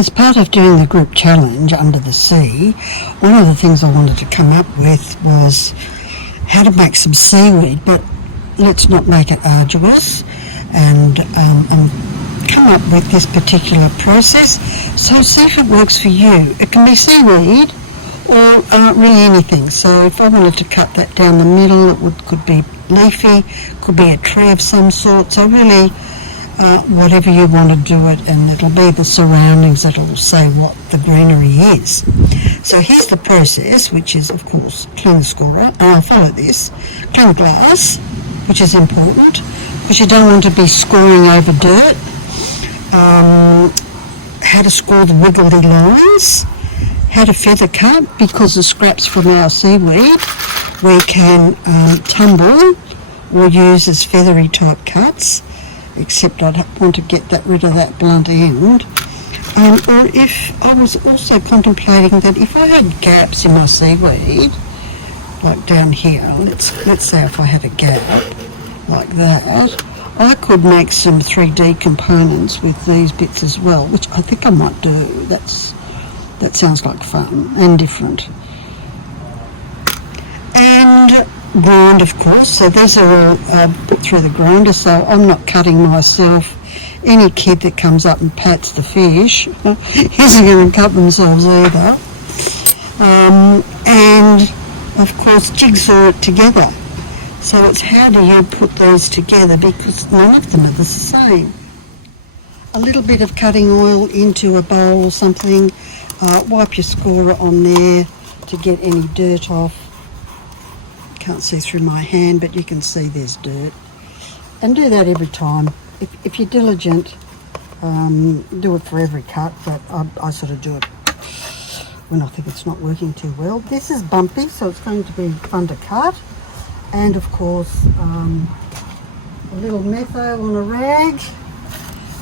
As part of doing the group challenge Under the Sea, one of the things I wanted to come up with was how to make some seaweed, but let's not make it arduous, and come up with this particular process. So see if it works for you. It can be seaweed or really anything. So if I wanted to cut that down the middle, could be leafy, could be a tree of some sort. So really, whatever you want to do it, and it'll be the surroundings that'll say what the greenery is. So here's the process, which is, of course, clean the scorer, and I'll follow this. Clean the glass, which is important, because you don't want to be scoring over dirt. How to score the wiggly lines, how to feather cut, because the scraps from our seaweed we can tumble or use as feathery type cuts, except I'd want to get rid of that blunt end. Or if I was also contemplating that if I had gaps in my seaweed, like down here, let's say if I had a gap like that, I could make some 3D components with these bits as well, which I think I might do. That sounds like fun and different. And grind, of course. So these are all put through the grinder, so I'm not cutting myself. Any kid that comes up and pats the fish isn't going to cut themselves either. And of course, jigsaw it together. So it's how do you put those together, because none of them are the same. A little bit of cutting oil into a bowl or something. Wipe your scorer on there to get any dirt off. Can't see through my hand, but you can see there's dirt. And do that every time. If you're diligent, do it for every cut, but I sort of do it when I think it's not working too well. This is bumpy, so it's going to be fun to cut. And of course, a little metho on a rag,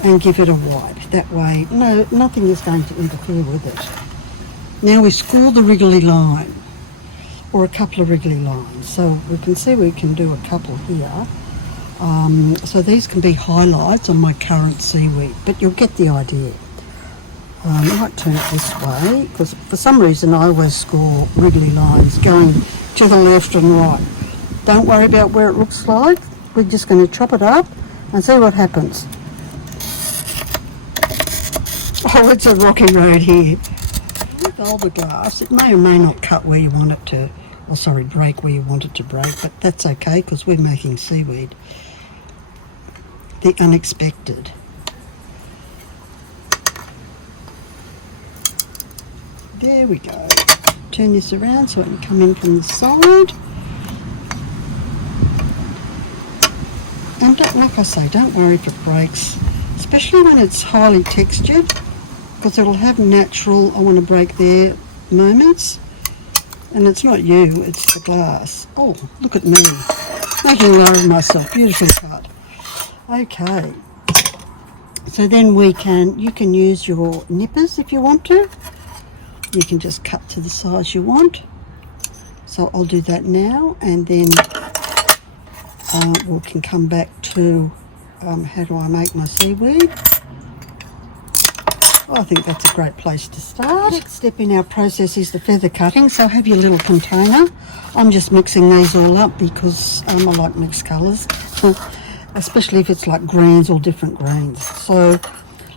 and give it a wipe. That way, nothing is going to interfere with it. Now we score the wriggly line, or a couple of wriggly lines. So we can see we can do a couple here. So these can be highlights on my current seaweed, but you'll get the idea. I might turn it this way, because for some reason I always score wriggly lines going to the left and right. Don't worry about where it looks like. We're just going to chop it up and see what happens. Oh, it's a rocky road here. With all the glass, it may or may not cut where you want it to, break where you want it to break, but that's okay because we're making seaweed. The unexpected. There we go. Turn this around so it can come in from the side. And like I say, don't worry if it breaks, especially when it's highly textured, because it'll have natural, I want to break there moments. And it's not you, it's the glass. Oh, look at me, making a lot of myself. Beautifully cut. Okay. So then you can use your nippers if you want to. You can just cut to the size you want. So I'll do that now, and then we can come back to how do I make my seaweed. Well, I think that's a great place to start. Next step in our process is the feather cutting. So have your little container. I'm just mixing these all up because I like mixed colours, especially if it's like greens or different greens. So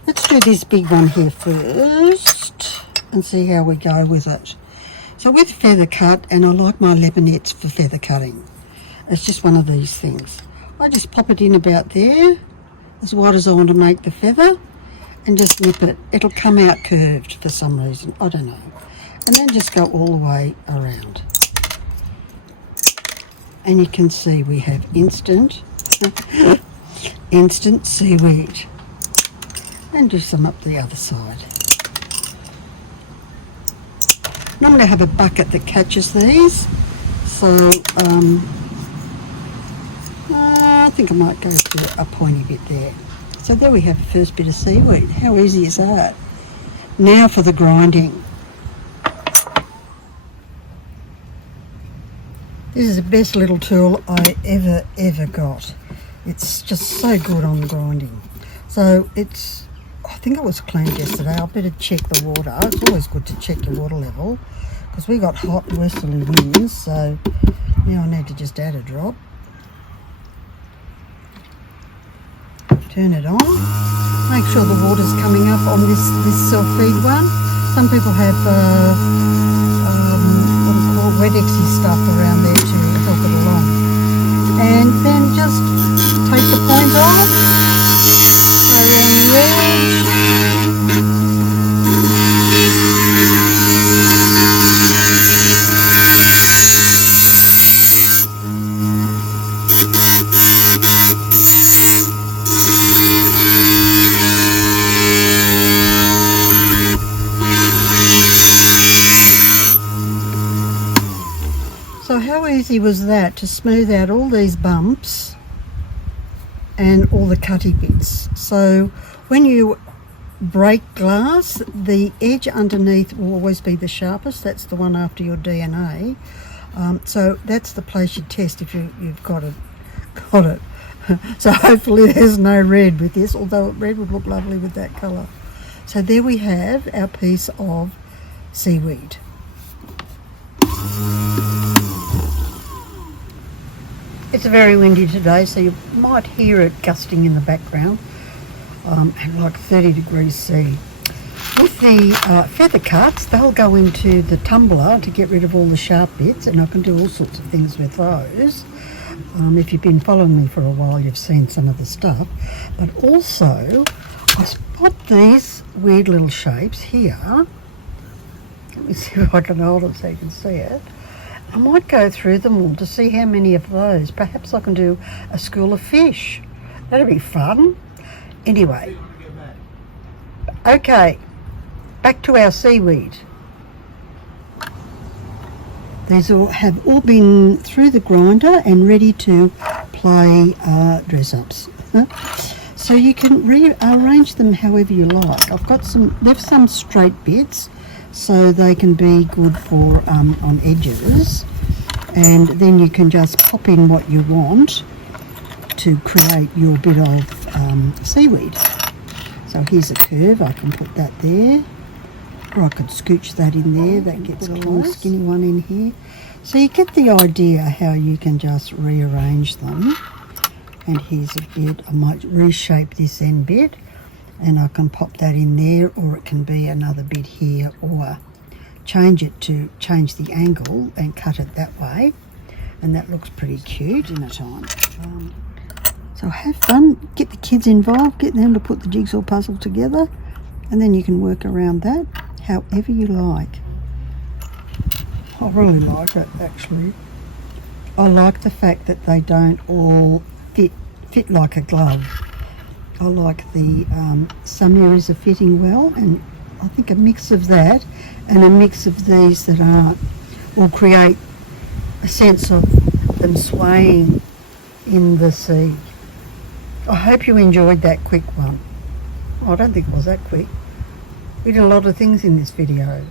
let's do this big one here first and see how we go with it. So with feather cut, and I like my lebanettes for feather cutting. It's just one of these things. I just pop it in about there, as wide as I want to make the feather, and just nip it. It'll come out curved for some reason, I don't know. And then just go all the way around. And you can see we have instant seaweed. And do some up the other side. And I'm going to have a bucket that catches these. So I think I might go for a pointy bit there. So there we have the first bit of seaweed. How easy is that? Now for the grinding. This is the best little tool I ever got. It's just so good on grinding. So it's think it was cleaned yesterday. I better check the water. It's always good to check your water level because we got hot westerly winds, so now I need to just add a drop. Turn it on. Make sure the water's coming up on this self-feed one. Some people have what do you call it, Wedexy stuff around there to help it along. And then just take the point off, go around the edge. So how easy was that to smooth out all these bumps and all the cutty bits? So when you break glass, the edge underneath will always be the sharpest. That's the one after your DNA. So that's the place you test if you've got it. So hopefully there's no red with this, although red would look lovely with that colour. So there we have our piece of seaweed. It's very windy today, so you might hear it gusting in the background, and like 30 degrees C. With the feather cuts, they'll go into the tumbler to get rid of all the sharp bits, and I can do all sorts of things with those. If you've been following me for a while, you've seen some of the stuff. But also, I spot these weird little shapes here. Let me see if I can hold it so you can see it. I might go through them all to see how many of those. Perhaps I can do a school of fish. That'd be fun. Anyway, okay, back to our seaweed. These have all been through the grinder and ready to play dress-ups. So you can rearrange them however you like. I've got left some straight bits, so they can be good for on edges, and then you can just pop in what you want to create your bit of seaweed. So here's a curve, I can put that there, or I could scooch that in there, that gets a long skinny one in here. So you get the idea how you can just rearrange them. And here's a bit, I might reshape this end bit, and I can pop that in there, or it can be another bit here, or change it to change the angle and cut it that way, and that looks pretty cute in a time. So have fun, get the kids involved, get them to put the jigsaw puzzle together, and then you can work around that however you like. I really like it, actually. I like the fact that they don't all fit like a glove. I like the some areas are fitting well, and I think a mix of that and a mix of these that aren't will create a sense of them swaying in the sea. I hope you enjoyed that quick one. I don't think it was that quick. We did a lot of things in this video.